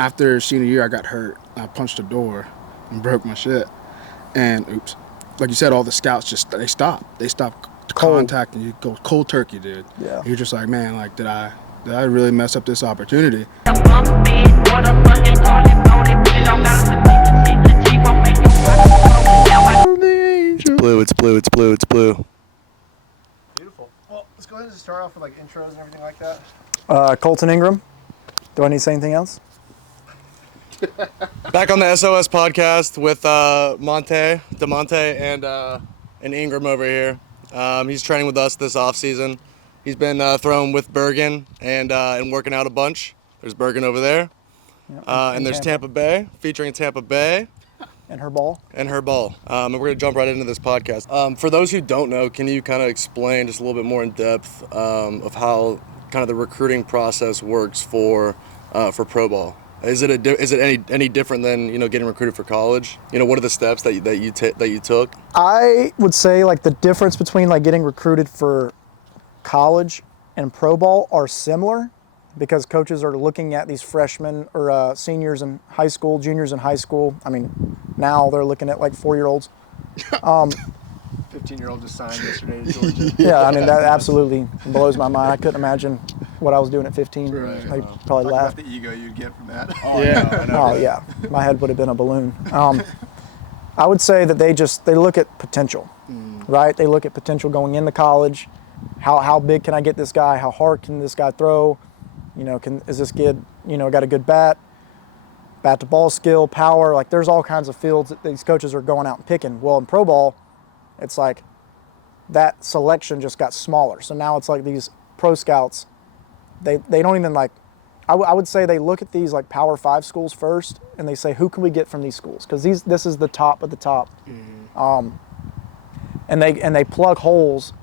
after senior year, I got hurt. I punched a door and broke my shit. And oops, like you said, all the scouts they stopped. They stopped contacting you. Go cold turkey, dude. Yeah. You're just like, man, like did I really mess up this opportunity? It's blue. Beautiful. Well, let's go ahead and start off with like intros and everything like that. Kolton Ingram. Do I need to say anything else? Back on the SOS podcast with DeMonte and Ingram over here. He's training with us this off season. He's been throwing with Bergen and working out a bunch. There's Bergen over there, and there's Tampa Bay, featuring Tampa Bay. And her ball. And we're going to jump right into this podcast. For those who don't know, can you kind of explain just a little bit more in depth of how kind of the recruiting process works for pro ball? Is it any different than getting recruited for college? What are the steps that you took? I would say like the difference between like getting recruited for college and pro ball are similar, because coaches are looking at these freshmen or seniors in high school, juniors in high school. I mean, now they're looking at like 4-year-olds. 15-year-old just signed yesterday to Georgia. Yeah, I mean, that absolutely blows my mind. I couldn't imagine what I was doing at 15. Right. They probably Talk laughed. about the ego you'd get from that. Oh yeah. Oh yeah, my head would have been a balloon. I would say that they look at potential, right? They look at potential going into college. How big can I get this guy? How hard can this guy throw? Is this kid, got a good bat to ball skill, power? Like there's all kinds of fields that these coaches are going out and picking. Well, in pro ball, it's like that selection just got smaller. So now it's like these pro scouts, they don't even like, I would say they look at these like Power 5 schools first, and they say, who can we get from these schools? Because this is the top of the top. And they plug holes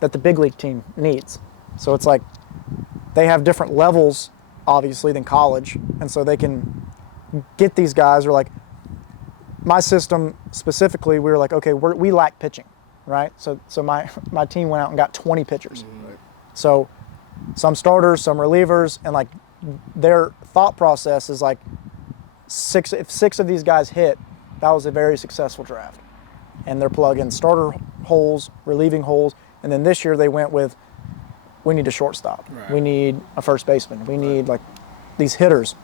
that the big league team needs. So it's like they have different levels, obviously, than college, and so they can get these guys. Or like my system specifically, we were like, okay, we lack pitching, right? So my team went out and got 20 pitchers. Right. So some starters, some relievers, and like their thought process is like if 6 of these guys hit, that was a very successful draft. And they're plugging starter holes, relieving holes, and then this year they went with, we need a shortstop. Right. We need a first baseman. We need like these hitters.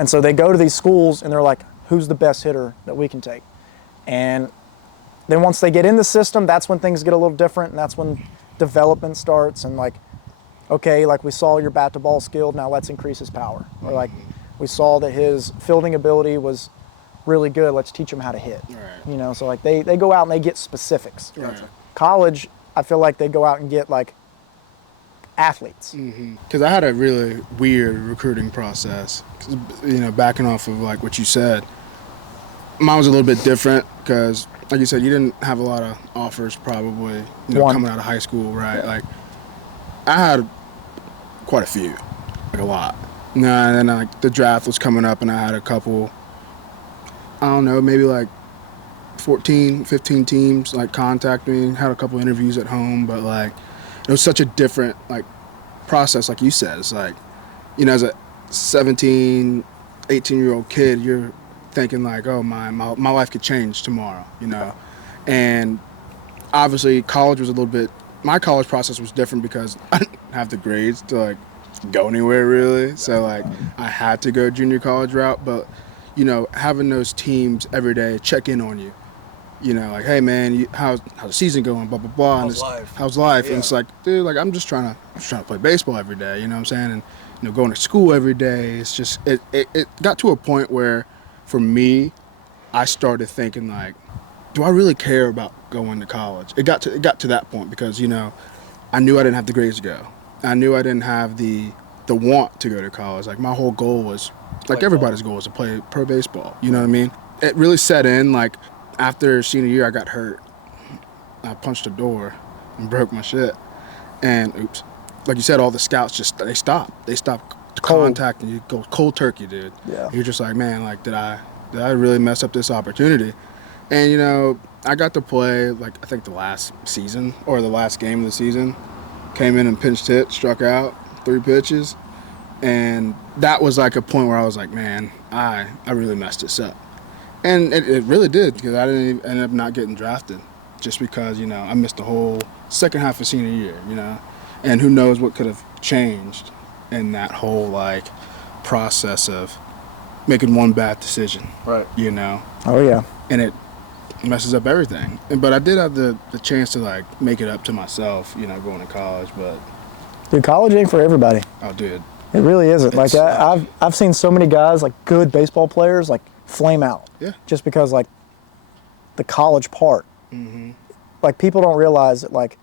And so they go to these schools and they're like, who's the best hitter that we can take? And then once they get in the system, that's when things get a little different, and that's when development starts. And like, okay, like we saw your bat to ball skill, now let's increase his power. Or like we saw that his fielding ability was really good, let's teach him how to hit. Right. So like they go out and they get specifics. Right. College, I feel like they go out and get like athletes. Because I had a really weird recruiting process. 'Cause, backing off of like what you said, mine was a little bit different because, like you said, you didn't have a lot of offers probably, coming out of high school, right? Yeah. Like I had quite a few, like a lot. And then like the draft was coming up, and I had a couple. I don't know, maybe like 14, 15 teams like contact me. Had a couple interviews at home, but like it was such a different like process, like you said. It's like, as a 17, 18-year-old kid, you're thinking like, oh, my life could change tomorrow, And obviously college was my college process was different because I didn't have the grades to like go anywhere really. So like I had to go junior college route, but having those teams every day check in on you. Like, hey man, how's the season going? Blah blah blah. How's life? Yeah. And it's like, dude, like I'm just trying to play baseball every day. You know what I'm saying? And going to school every day. It's just it got to a point where, for me, I started thinking like, do I really care about going to college? It got to that point because I knew I didn't have the grades to go. I knew I didn't have the want to go to college. Like my whole goal was, like everybody's goal was to play pro baseball. You know what I mean? It really set in like. After senior year, I got hurt. I punched a door and broke my shit. And oops, like you said, all the scouts they stopped. They stopped contacting you. Go cold turkey, dude. Yeah. You're just like, man, like did I really mess up this opportunity? And I got to play like I think the last season or the last game of the season. Came in and pinched hit, struck out 3 pitches, And that was like a point where I was like, man, I really messed this up. And it really did, because I didn't even end up not getting drafted just because, you know, I missed the whole second half of senior year, you know. And who knows what could have changed in that whole, like, process of making one bad decision, Right. you know. Oh, yeah. And it messes up everything. But I did have the chance to, like, make it up to myself, you know, going to college. But, Dude, college ain't for everybody. oh, dude. It really isn't. Like, It's- I've seen so many guys, like good baseball players, like flame out. Yeah. Just because, like, the college part. Mm-hmm. Like, people don't realize that, like,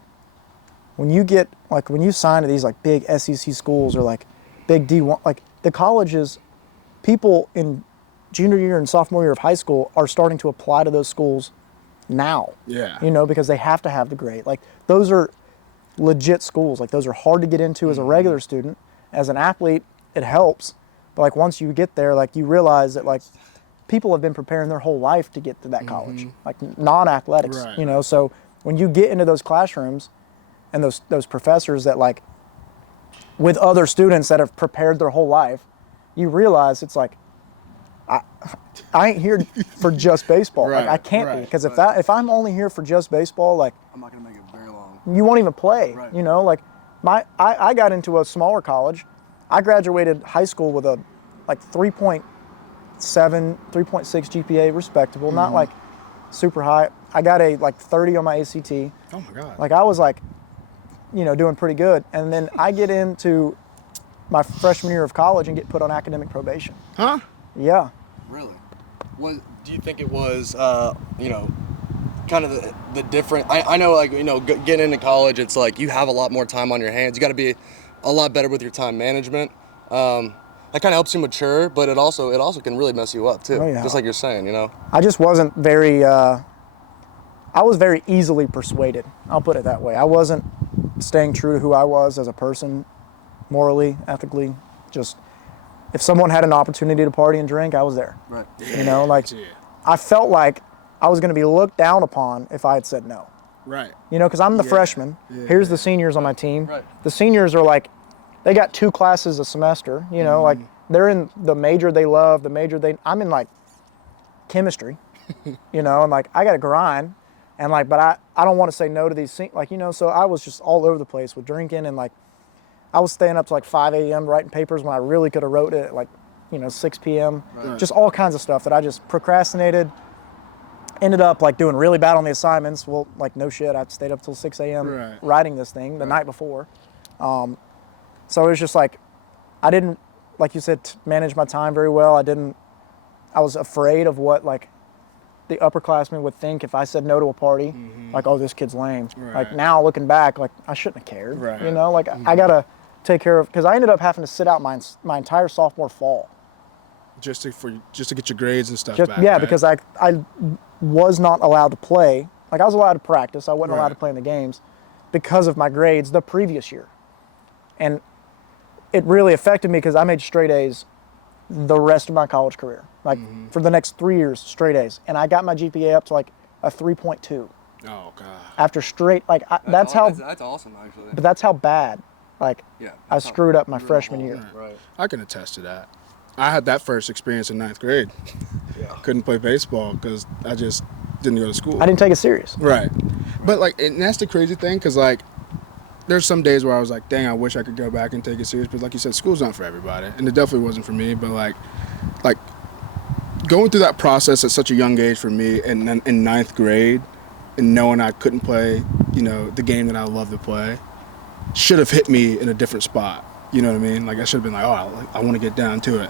when you sign to these, like, big SEC schools or, like, big D1, like, the colleges, people in junior year and sophomore year of high school are starting to apply to those schools now. Yeah. You know, because they have to have the grade. Like, those are legit schools. Like, those are hard to get into as a regular student. As an athlete, it helps. But, like, once you get there, like, you realize that, like, people have been preparing their whole life to get to that college, like non-athletics, Right. you know. So when you get into those classrooms and those professors that, like, with other students that have prepared their whole life, you realize it's like, I ain't here for just baseball. Right, Like, I can't be, right, because if I'm only here for just baseball, like, I'm not gonna make it very long. you won't even play. Right. You know, like I got into a smaller college. I graduated high school with a like 3.7, 3.6 GPA, respectable, not like super high. I got a like 30 on my ACT. Oh, my God. Like, I was like, you know, doing pretty good. And then I get into my freshman year of college and get put on academic probation. Huh? Yeah. Really? What do you think it was? You know, kind of the different. I know, like, you know, getting into college, it's like you have a lot more time on your hands. You got to be a lot better with your time management. That kind of helps you mature, but it also can really mess you up too. Oh, yeah. Just like you're saying, you know. I just wasn't very, I was very easily persuaded. I'll put it that way. I wasn't staying true to who I was as a person, morally, ethically. Just, if someone had an opportunity to party and drink, I was there. Right. You know, like, Yeah. I felt like I was going to be looked down upon if I had said no. Right. You know, because I'm the Yeah. freshman. Yeah. Here's the seniors on my team. Right. The seniors are like, they got 2 classes a semester. You know, like, they're in the major they love, I'm in, like, chemistry. You know, and, like, I got to grind. And, like, but I don't want to say no to these, like, you know, so I was just all over the place with drinking, and, like, I was staying up to like 5 a.m. writing papers when I really could have wrote it at, like, you know, 6 p.m. Right. Just all kinds of stuff that I just procrastinated. Ended up, like, doing really bad on the assignments. Well, like, no shit, I stayed up till 6 a.m. Right. writing this thing the night before. So it was just like, I didn't, like you said, manage my time very well. I was afraid of what, like, the upperclassmen would think if I said no to a party. Like, oh, this kid's lame. Right. Like, now looking back, like, I shouldn't have cared. Right. You know, like, I gotta take care of, because I ended up having to sit out my entire sophomore fall. Just to get your grades and stuff Just, back. yeah, right? because I was not allowed to play. Like, I was allowed to practice. I wasn't allowed to Right. play in the games because of my grades the previous year. And it really affected me because I made straight A's the rest of my college career. Like, for the next 3 years, straight A's. And I got my GPA up to like a 3.2 Oh, God. after straight, like, that's how, That's awesome, actually. but that's how bad, like, Yeah. I screwed up my freshman year. Right. I can attest to that. I had that first experience in 9th grade. Yeah. Couldn't play baseball because I just didn't go to school. I didn't take it serious. Right. But, like, and that's the crazy thing, because, like, there's some days where I was like, dang, I wish I could go back and take it serious. But like you said, school's not for everybody. And it definitely wasn't for me. But, like going through that process at such a young age for me in 9th grade and knowing I couldn't play, you know, the game that I love to play should have hit me in a different spot. You know what I mean? Like, I should have been like, oh, I want to get down to it.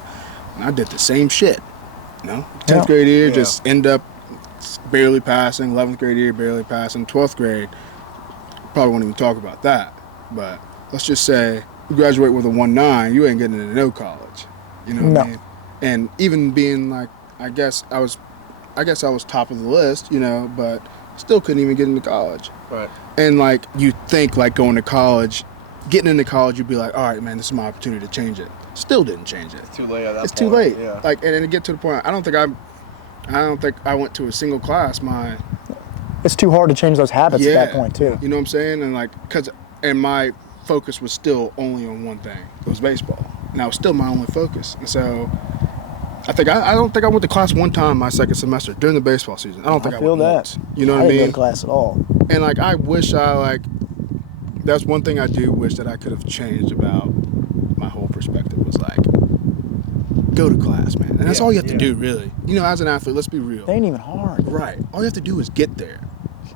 And I did the same shit. You know? 10th Yeah. grade year, Yeah. just end up barely passing. 11th grade year, barely passing. 12th grade, probably won't even talk about that. But let's just say you graduate with a 1.9, you ain't getting into no college. You know what No. I mean? And even being like, I guess I was top of the list, you know, but still couldn't even get into college. Right. And like, you think like going to college, getting into college, you'd be like, all right, man, this is my opportunity to change it. Still didn't change it. Too late at that It's point. too late. Yeah. Like, and to get to the point, I don't think I went to a single class It's too hard to change those habits at that point, too. You know what I'm saying? And like, and my focus was still only on one thing. It was baseball. and that was still my only focus. And so I don't think I went to class one time my second semester during the baseball season. I don't think I feel went that. once. You know what I didn't go mean? to class at all. And like I wish that's one thing I do wish that I could have changed about my whole perspective was like, go to class, man. And that's all you have to do, really. You know, as an athlete, let's be real. It ain't even hard. Right. All you have to do is get there.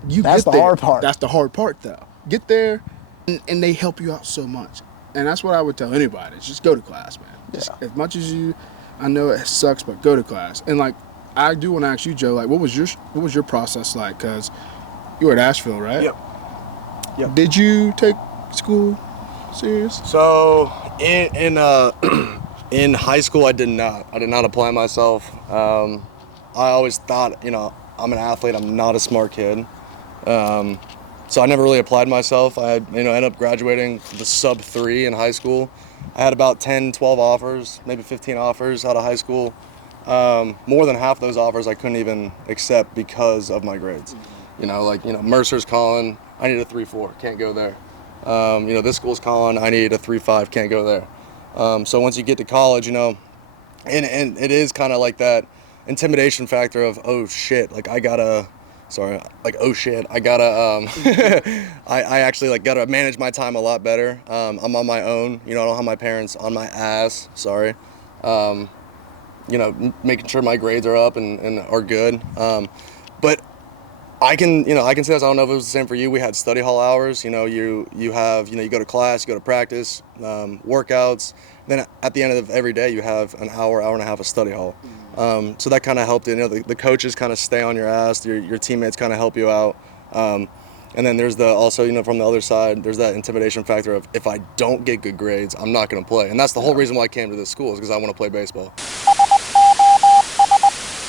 That's the hard part. That's the hard part, though. Get there, and they help you out so much. And that's what I would tell anybody. Just go to class, man. Just, as much as I know it sucks, but go to class. And like, I do want to ask you, Joe. Like, what was your process like? Because you were at Asheville, right? Yep. Did you take school serious? So in high school, I did not apply myself. I always thought, I'm an athlete. I'm not a smart kid. So I never really applied myself. I ended up graduating the sub 3 in high school. I had about 10, 12 offers, maybe 15 offers out of high school. More than half of those offers I couldn't even accept because of my grades. Mercer's calling, I need a 3.4, can't go there. This school's calling, I need a 3.5, can't go there. So once you get to college, and it is kind of like that intimidation factor of, oh shit, like I gotta I actually gotta manage my time a lot better. I'm on my own, I don't have my parents on my ass, making sure my grades are up and are good. But I can say this, I don't know if it was the same for you. We had study hall hours, you have, you go to class, you go to practice, workouts. Then at the end of every day, you have an hour and a half of study hall. So that kind of helped it. The coaches kind of stay on your ass. Your teammates kind of help you out. And then there's also, from the other side, there's that intimidation factor of if I don't get good grades, I'm not going to play. And that's the whole reason why I came to this school is because I want to play baseball.